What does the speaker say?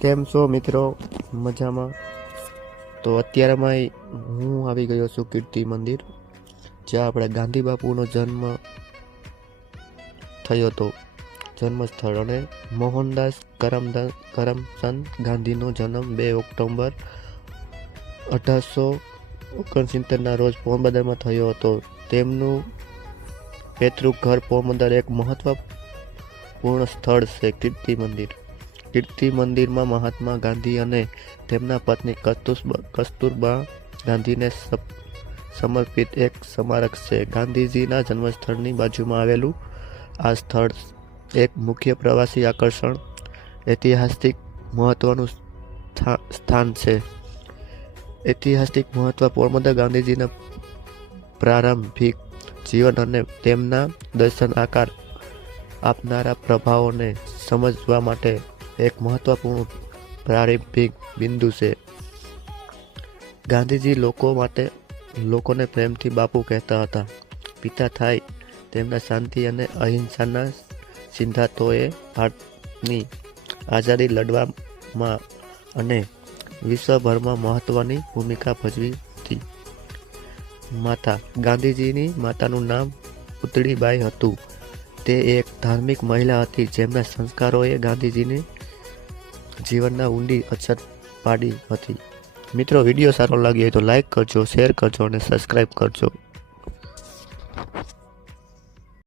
કેમ છો મિત્રો? મજામાં? તો અત્યારેમાં હું આવી ગયો છું કીર્તિ મંદિર, જ્યાં આપણે ગાંધી બાપુનો જન્મ થયો હતો, જન્મસ્થળ. અને મોહનદાસ કરમચંદ ગાંધીનો જન્મ 2 ઓક્ટોબર 1869ના રોજ પોરબંદરમાં થયો હતો. તેમનું પૈતૃક ઘર પોરબંદર એક મહત્વપૂર્ણ સ્થળ છે કીર્તિ મંદિર. કીર્તિ મંદિરમાં મહાત્મા ગાંધી અને તેમના પત્ની કસ્તુરબા ગાંધીને સમર્પિત એક સ્મારક છે. ગાંધીજીના જન્મસ્થળની બાજુમાં આવેલું આ સ્થળ એક મુખ્ય પ્રવાસી આકર્ષણ, ઐતિહાસિક મહત્વનું સ્થાન છે. ઐતિહાસિક મહત્વ: પોરબંદર ગાંધીજીના પ્રારંભિક જીવન અને તેમના દર્શન આકાર આપનારા પ્રભાવોને સમજવા માટે એક મહત્વપૂર્ણ પ્રારંભિક બિંદુ છે. ગાંધીજી લોકોને પ્રેમથી બાપુ કહેતા હતા. પિતા થાય તેમના શાંતિ અને અહિંસાના સિદ્ધાંતોએ ભારતની આઝાદી લડવામાં અને વિશ્વભરમાં મહત્વની ભૂમિકા ભજવી હતી. માતા: ગાંધીજીની માતાનું નામ પુતળીબાઈ હતું. તે એક ધાર્મિક મહિલા હતી જેમના સંસ્કારોએ ગાંધીજીની જીવનના ઊંડી અસર પાડી હતી. મિત્રો, વિડીયો સારો લાગ્યો હોય તો લાઈક કરજો, શેર કરજો અને સબસ્ક્રાઈબ કરજો.